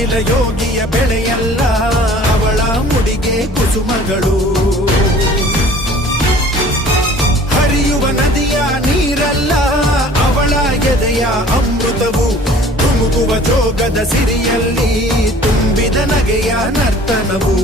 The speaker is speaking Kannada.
ಕೋಗಿಲ ಯೋಗಿಯ ಬೆಳೆಯಲ್ಲ ಅವಳ ಮುಡಿಗೆ ಕುಸುಮಗಳು. ಹರಿಯುವ ನದಿಯ ನೀರಲ್ಲ ಅವಳ ಎದೆಯ ಅಮೃತವು. ತುಮುಕುವ ಜೋಗದ ಸಿರಿಯಲ್ಲಿ ತುಂಬಿದ ನಗೆಯ ನರ್ತನವು.